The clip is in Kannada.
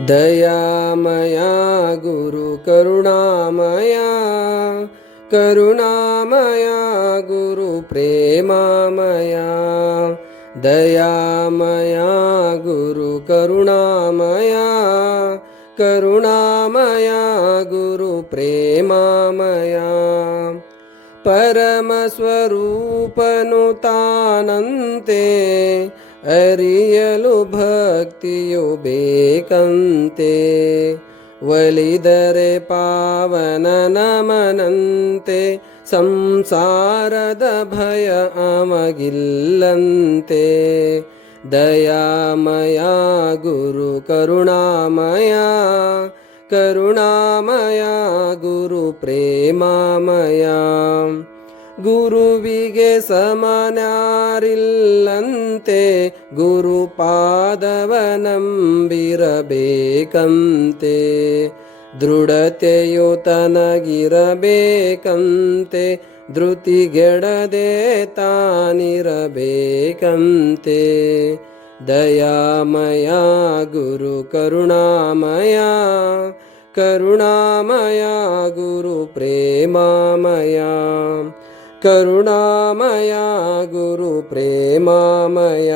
दयामया गुरु करुणामया, करुणामया गुरु प्रेमामया। दयामया गुरु करुणामया, करुणामया गुरु प्रेमामया। परमस्वरूपनु तानन्ते, ಅರಿಯಲು ಭಕ್ತಿಯು ಬೇಕಂತೆ। ಒಲಿದರೆ ಪಾವನ ನಮನಂತೆ, ಸಂಸಾರದ ಭಯ ಅಮಗಿಲ್ಲಂತೆ। ದಯಾಮಯ ಗುರು ಕರುಣಾಮಯ, ಕರುಣಾಮಯ ಗುರು ಪ್ರೇಮಾಮಯ। ಗುರುವಿಗೆ ಸಮನಾರಿಲ್ಲಂತೆ, ಗುರು ಪಾದವ ನಂಬಿರಬೇಕಂತೆ। ದೃಢತೆಯು ತನಗಿರಬೇಕಂತೆ, ಧೃತಿಗೆಡದೆ ತಾನಿರಬೇಕಂತೆ। ದಯಾಮಯ ಗುರು ಕರುಣಾಮಯ, ಕರುಣಾಮಯ ಗುರು ಪ್ರೇಮಾಮಯ। ಕರುಣಾಮಯ ಗುರು ಪ್ರೇಮಾಮಯ।